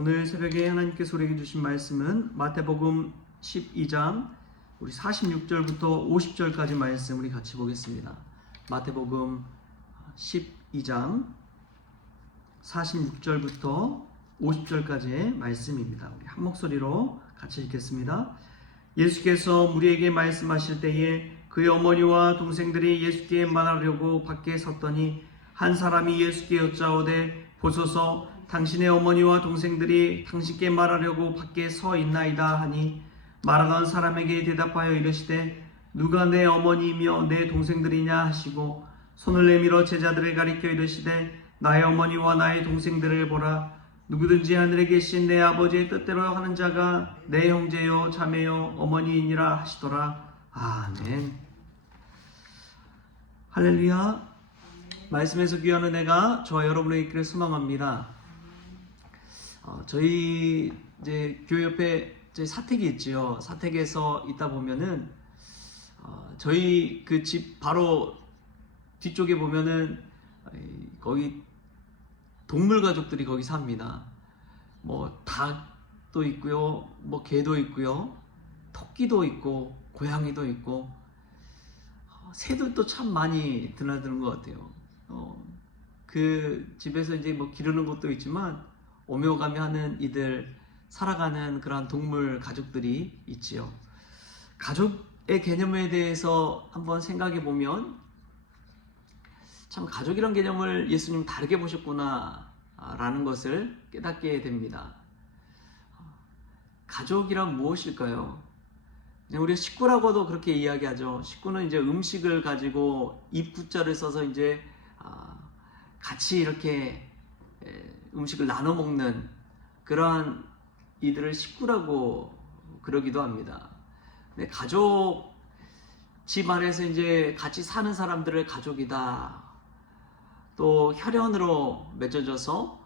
오늘 새벽에 하나님께서 우리에게 주신 말씀은 마태복음 12장 우리 46절부터 50절까지 말씀 우리 같이 보겠습니다. 마태복음 12장 46절부터 50절까지의 말씀입니다. 우리 한 목소리로 같이 읽겠습니다. 예수께서 무리에게 말씀하실 때에 그의 어머니와 동생들이 예수께 말하려고 밖에 섰더니 한 사람이 예수께 여짜오되 보소서 당신의 어머니와 동생들이 당신께 말하려고 밖에 서 있나이다 하니 말하던 사람에게 대답하여 이르시되 누가 내 어머니이며 내 동생들이냐 하시고 손을 내밀어 제자들을 가리켜 이르시되 나의 어머니와 나의 동생들을 보라. 누구든지 하늘에 계신 내 아버지의 뜻대로 하는 자가 내 형제요 자매요 어머니이니라 하시더라. 아멘. 할렐루야. 말씀에서 귀한 은혜가 저와 여러분에게 있기를 소망합니다. 저희 이제 교회 옆에 사택이 있지요. 사택에서 있다 보면은 저희 그 집 바로 뒤쪽에 보면은 거기 동물 가족들이 거기 삽니다. 뭐 닭도 있고요, 뭐 개도 있고요, 토끼도 있고, 고양이도 있고, 새들도 참 많이 드나드는 것 같아요. 그 집에서 이제 뭐 기르는 것도 있지만 오며 가며 하는 이들 살아가는 그런 동물 가족들이 있지요. 가족의 개념에 대해서 한번 생각해 보면 참 가족이란 개념을 예수님 다르게 보셨구나 라는 것을 깨닫게 됩니다. 가족이란 무엇일까요? 그냥 우리 식구라고도 그렇게 이야기하죠. 식구는 이제 음식을 가지고 입구자를 써서 이제 같이 이렇게 음식을 나눠 먹는 그러한 이들을 식구라고 그러기도 합니다. 근데 가족, 집 안에서 이제 같이 사는 사람들을 가족이다. 또 혈연으로 맺어져서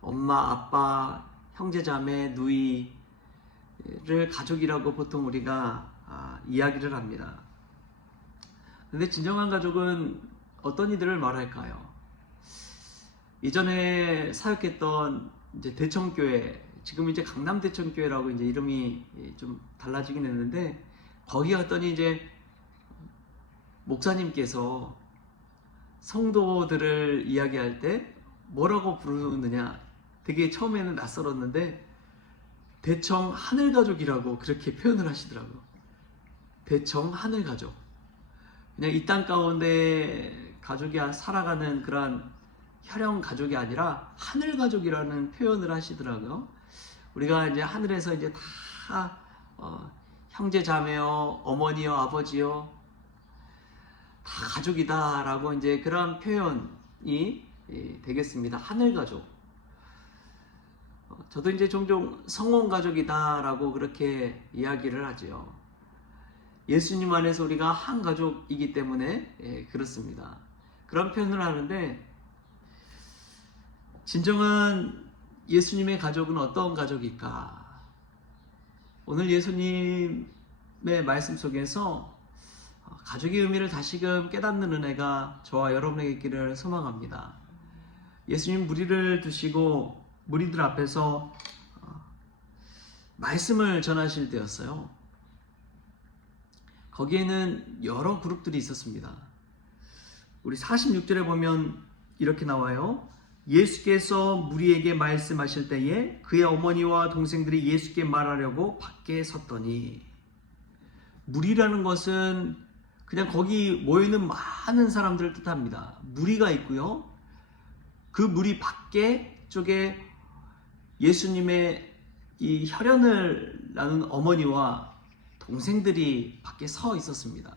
엄마, 아빠, 형제, 자매, 누이를 가족이라고 보통 우리가 이야기를 합니다. 근데 진정한 가족은 어떤 이들을 말할까요? 이전에 사역했던 이제 대청교회, 지금 이제 강남대청교회라고 이제 이름이 좀 달라지긴 했는데, 거기 갔더니 이제 목사님께서 성도들을 이야기할 때 뭐라고 부르느냐, 되게 처음에는 낯설었는데 대청 하늘가족이라고 그렇게 표현을 하시더라고요. 대청 하늘가족. 그냥 이 땅 가운데 가족이 살아가는 그런 혈연 가족이 아니라 하늘가족이라는 표현을 하시더라고요. 우리가 이제 하늘에서 이제 다 형제 자매요, 어머니요, 아버지요, 다 가족이다라고 이제 그런 표현이 되겠습니다. 하늘가족. 저도 이제 종종 성혼가족이다라고 그렇게 이야기를 하지요. 예수님 안에서 우리가 한 가족이기 때문에 그렇습니다. 그런 표현을 하는데, 진정한 예수님의 가족은 어떤 가족일까? 오늘 예수님의 말씀 속에서 가족의 의미를 다시금 깨닫는 은혜가 저와 여러분에게 있기를 소망합니다. 예수님 무리를 두시고 무리들 앞에서 말씀을 전하실 때였어요. 거기에는 여러 그룹들이 있었습니다. 우리 46절에 보면 이렇게 나와요. 예수께서 무리에게 말씀하실 때에 그의 어머니와 동생들이 예수께 말하려고 밖에 섰더니, 무리라는 것은 그냥 거기 모여있는 많은 사람들을 뜻합니다. 무리가 있고요, 그 무리 밖에 쪽에 예수님의 이 혈연을 나눈 어머니와 동생들이 밖에 서 있었습니다.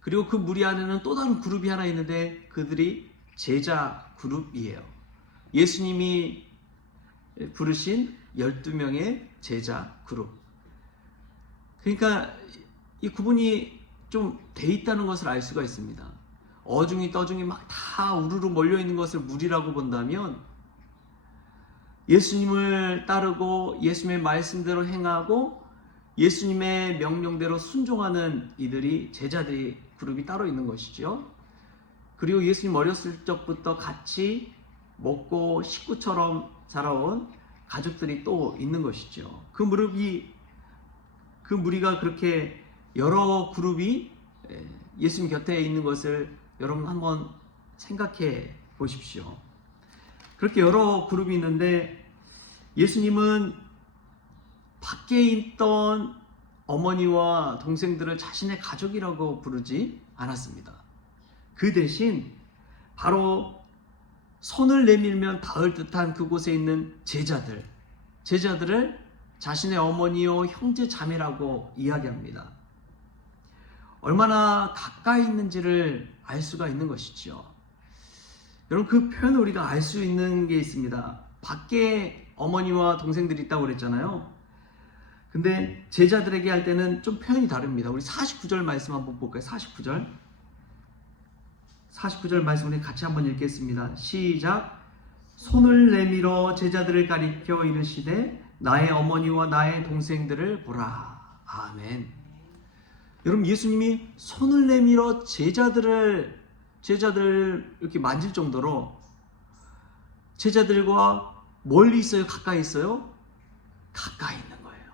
그리고 그 무리 안에는 또 다른 그룹이 하나 있는데 그들이 제자 그룹이에요. 예수님이 부르신 12명의 제자 그룹. 그러니까 이 구분이 좀 돼 있다는 것을 알 수가 있습니다. 어중이 떠중이 막 다 우르르 몰려 있는 것을 무리라고 본다면, 예수님을 따르고 예수님의 말씀대로 행하고 예수님의 명령대로 순종하는 이들이 제자들이 그룹이 따로 있는 것이죠. 그리고 예수님 어렸을 적부터 같이 먹고 식구처럼 자라온 가족들이 또 있는 것이죠. 그 무리가 그렇게 여러 그룹이 예수님 곁에 있는 것을 여러분 한번 생각해 보십시오. 그렇게 여러 그룹이 있는데 예수님은 밖에 있던 어머니와 동생들을 자신의 가족이라고 부르지 않았습니다. 그 대신 바로 손을 내밀면 닿을 듯한 그곳에 있는 제자들을 자신의 어머니요 형제 자매라고 이야기합니다. 얼마나 가까이 있는지를 알 수가 있는 것이죠. 여러분, 그 표현을 우리가 알 수 있는 게 있습니다. 밖에 어머니와 동생들이 있다고 그랬잖아요. 근데 제자들에게 할 때는 좀 표현이 다릅니다. 우리 49절 말씀 한번 볼까요? 49절 말씀 우리 같이 한번 읽겠습니다. 시작. 손을 내밀어 제자들을 가리켜 이르시되 나의 어머니와 나의 동생들을 보라. 아멘. 여러분, 예수님이 손을 내밀어 제자들을 이렇게 만질 정도로 제자들과 멀리 있어요? 가까이 있어요? 가까이 있는 거예요.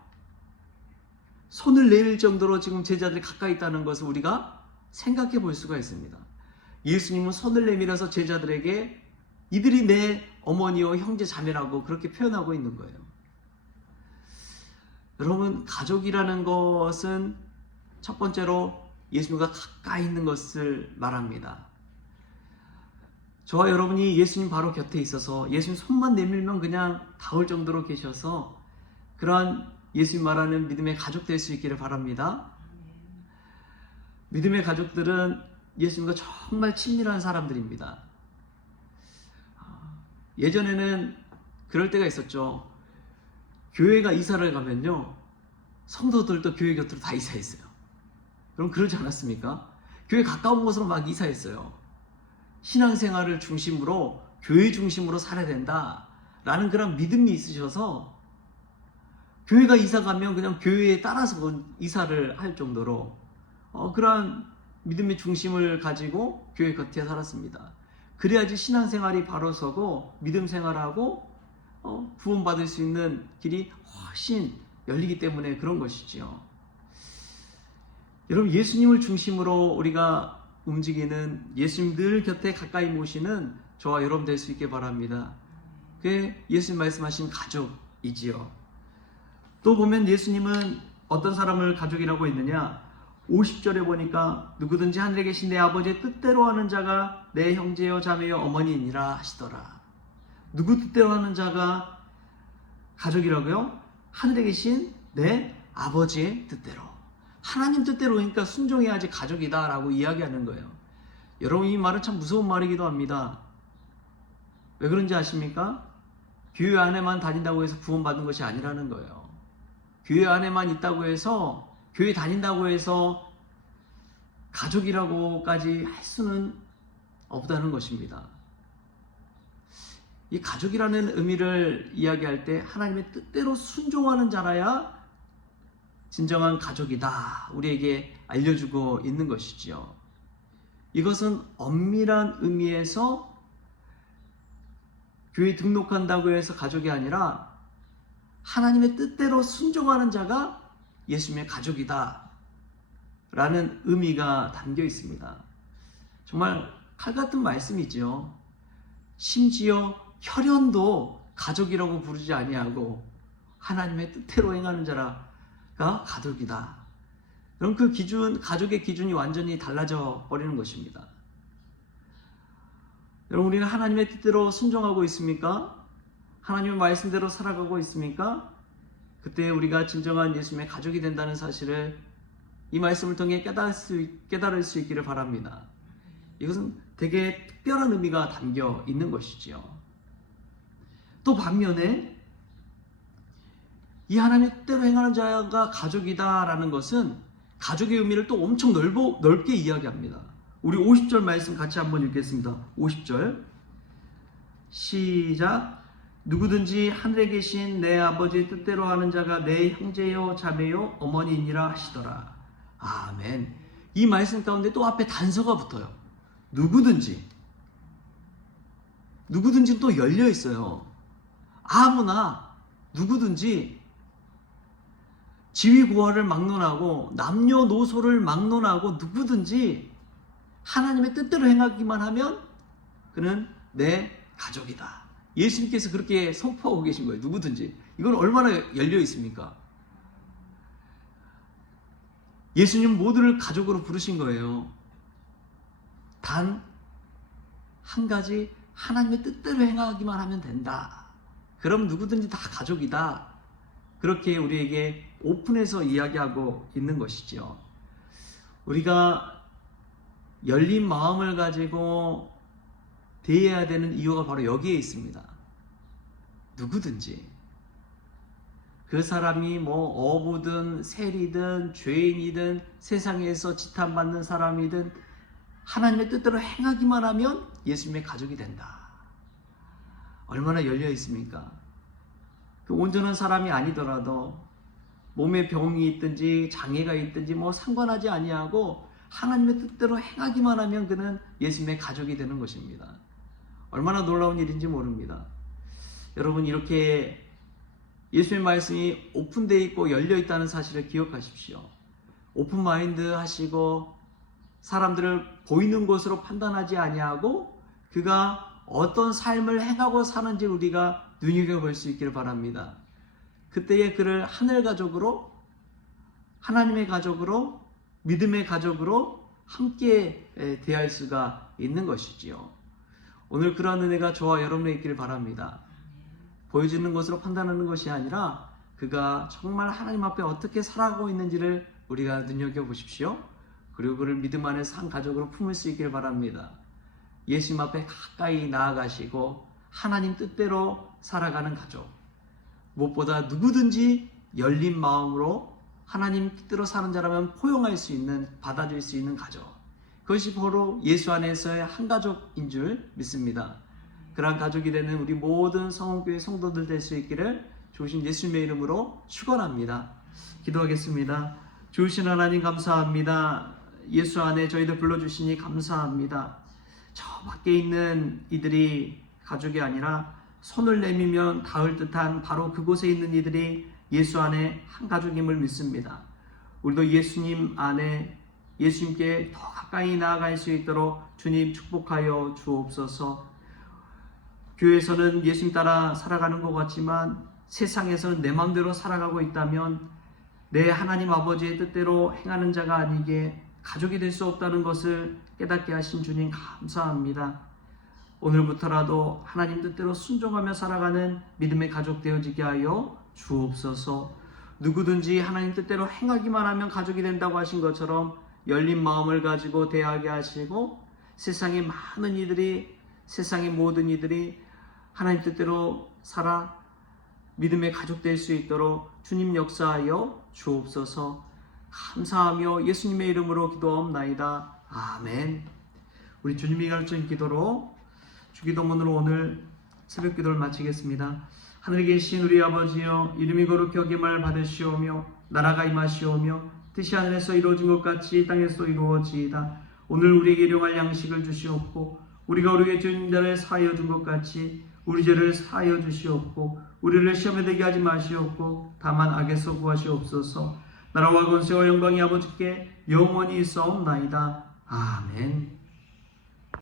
손을 내밀 정도로 지금 제자들이 가까이 있다는 것을 우리가 생각해 볼 수가 있습니다. 예수님은 손을 내밀어서 제자들에게 이들이 내 어머니와 형제 자매라고 그렇게 표현하고 있는 거예요. 여러분, 가족이라는 것은 첫 번째로 예수님과 가까이 있는 것을 말합니다. 저와 여러분이 예수님 바로 곁에 있어서 예수님 손만 내밀면 그냥 닿을 정도로 계셔서 그러한 예수님 말하는 믿음의 가족 될 수 있기를 바랍니다. 믿음의 가족들은 예수님과 정말 친밀한 사람들입니다. 예전에는 그럴 때가 있었죠. 교회가 이사를 가면요, 성도들도 교회 곁으로 다 이사했어요. 그럼 그러지 않았습니까? 교회 가까운 곳으로 막 이사했어요. 신앙생활을 중심으로, 교회 중심으로 살아야 된다라는 그런 믿음이 있으셔서 교회가 이사 가면 그냥 교회에 따라서 이사를 할 정도로 그러한 믿음의 중심을 가지고 교회 곁에 살았습니다. 그래야지 신앙생활이 바로 서고 믿음 생활하고 구원받을 수 있는 길이 훨씬 열리기 때문에 그런 것이지요. 여러분, 예수님을 중심으로 우리가 움직이는, 예수님 늘 곁에 가까이 모시는 저와 여러분 될 수 있게 바랍니다. 그게 예수님 말씀하신 가족이지요. 또 보면 예수님은 어떤 사람을 가족이라고 했느냐, 50절에 보니까 누구든지 하늘에 계신 내 아버지의 뜻대로 하는 자가 내 형제요 자매요 어머니이니라 하시더라. 누구 뜻대로 하는 자가 가족이라고요? 하늘에 계신 내 아버지의 뜻대로. 하나님 뜻대로, 그러니까 순종해야지 가족이다 라고 이야기하는 거예요. 여러분, 이 말은 참 무서운 말이기도 합니다. 왜 그런지 아십니까? 교회 안에만 다닌다고 해서 구원받은 것이 아니라는 거예요. 교회 안에만 있다고 해서, 교회 다닌다고 해서 가족이라고까지 할 수는 없다는 것입니다. 이 가족이라는 의미를 이야기할 때 하나님의 뜻대로 순종하는 자라야 진정한 가족이다 우리에게 알려주고 있는 것이지요. 이것은 엄밀한 의미에서 교회에 등록한다고 해서 가족이 아니라 하나님의 뜻대로 순종하는 자가 예수님의 가족이다 라는 의미가 담겨 있습니다. 정말 칼같은 말씀이지요. 심지어 혈연도 가족이라고 부르지 아니하고 하나님의 뜻대로 행하는 자라가 가족이다. 그럼 그 기준, 가족의 기준이 완전히 달라져 버리는 것입니다. 여러분, 우리는 하나님의 뜻대로 순종하고 있습니까? 하나님의 말씀대로 살아가고 있습니까? 그때 우리가 진정한 예수님의 가족이 된다는 사실을 이 말씀을 통해 깨달을 수 있기를 바랍니다. 이것은 되게 특별한 의미가 담겨 있는 것이지요. 또 반면에 이 하나님의 뜻대로 행하는 자가 가족이다라는 것은 가족의 의미를 또 엄청 넓게 이야기합니다. 우리 50절 말씀 같이 한번 읽겠습니다. 50절 시작. 누구든지 하늘에 계신 내 아버지의 뜻대로 하는 자가 내 형제요 자매요 어머니이니라 하시더라. 아멘. 이 말씀 가운데 또 앞에 단서가 붙어요. 누구든지 또 열려 있어요. 아무나 누구든지 지위고하를 막론하고 남녀노소를 막론하고 누구든지 하나님의 뜻대로 행하기만 하면 그는 내 가족이다. 예수님께서 그렇게 선포하고 계신 거예요. 누구든지. 이건 얼마나 열려 있습니까? 예수님 모두를 가족으로 부르신 거예요. 단 한 가지, 하나님의 뜻대로 행하기만 하면 된다. 그럼 누구든지 다 가족이다. 그렇게 우리에게 오픈해서 이야기하고 있는 것이죠. 우리가 열린 마음을 가지고 대해야 되는 이유가 바로 여기에 있습니다. 누구든지 그 사람이 어부든 세리든 죄인이든 세상에서 지탄받는 사람이든 하나님의 뜻대로 행하기만 하면 예수님의 가족이 된다. 얼마나 열려 있습니까? 그 온전한 사람이 아니더라도 몸에 병이 있든지 장애가 있든지 상관하지 아니하고 하나님의 뜻대로 행하기만 하면 그는 예수님의 가족이 되는 것입니다. 얼마나 놀라운 일인지 모릅니다. 여러분, 이렇게 예수의 말씀이 오픈되어 있고 열려 있다는 사실을 기억하십시오. 오픈마인드 하시고 사람들을 보이는 것으로 판단하지 아니하고 그가 어떤 삶을 행하고 사는지 우리가 눈여겨볼 수 있기를 바랍니다. 그때에 그를 하늘 가족으로, 하나님의 가족으로, 믿음의 가족으로 함께 대할 수가 있는 것이지요. 오늘 그러한 은혜가 저와 여러분에 있기를 바랍니다. 보여지는 것으로 판단하는 것이 아니라 그가 정말 하나님 앞에 어떻게 살아가고 있는지를 우리가 눈여겨보십시오. 그리고 그를 믿음 안에서 한 가족으로 품을 수 있기를 바랍니다. 예수님 앞에 가까이 나아가시고 하나님 뜻대로 살아가는 가족, 무엇보다 누구든지 열린 마음으로 하나님 뜻대로 사는 자라면 포용할 수 있는, 받아줄 수 있는 가족, 그것이 바로 예수 안에서의 한 가족인 줄 믿습니다. 그러한 가족이 되는 우리 모든 성원교회 성도들 될 수 있기를 주신 예수님의 이름으로 축원합니다. 기도하겠습니다. 주신 하나님 감사합니다. 예수 안에 저희들 불러주시니 감사합니다. 저 밖에 있는 이들이 가족이 아니라 손을 내밀면 닿을 듯한 바로 그곳에 있는 이들이 예수 안에 한 가족임을 믿습니다. 우리도 예수님 안에 예수님께 더 가까이 나아갈 수 있도록 주님 축복하여 주옵소서. 교회에서는 예수님 따라 살아가는 것 같지만 세상에서는 내 마음대로 살아가고 있다면 내 하나님 아버지의 뜻대로 행하는 자가 아니게 가족이 될 수 없다는 것을 깨닫게 하신 주님 감사합니다. 오늘부터라도 하나님 뜻대로 순종하며 살아가는 믿음의 가족 되어지게 하여 주옵소서. 누구든지 하나님 뜻대로 행하기만 하면 가족이 된다고 하신 것처럼 열린 마음을 가지고 대하게 하시고 세상의 많은 이들이, 세상의 모든 이들이 하나님 뜻대로 살아 믿음의 가족 될 수 있도록 주님 역사하여 주옵소서. 감사하며 예수님의 이름으로 기도하옵나이다. 아멘. 우리 주님이 가르친 기도로 주기도문으로 오늘 새벽 기도를 마치겠습니다. 하늘에 계신 우리 아버지여, 이름이 거룩히 여김을 받으시오며 나라가 임하시오며 뜻이 하늘에서 이루어진 것 같이 땅에서 이루어지이다. 오늘 우리에게 일용할 양식을 주시옵고 우리가 우리에게 죄진 자를 사하여 준 것 같이 우리 죄를 사하여 주시옵고 우리를 시험에 들게 하지 마시옵고 다만 악에서 구하시옵소서. 나라와 권세와 영광이 아버지께 영원히 있사옵나이다. 아멘.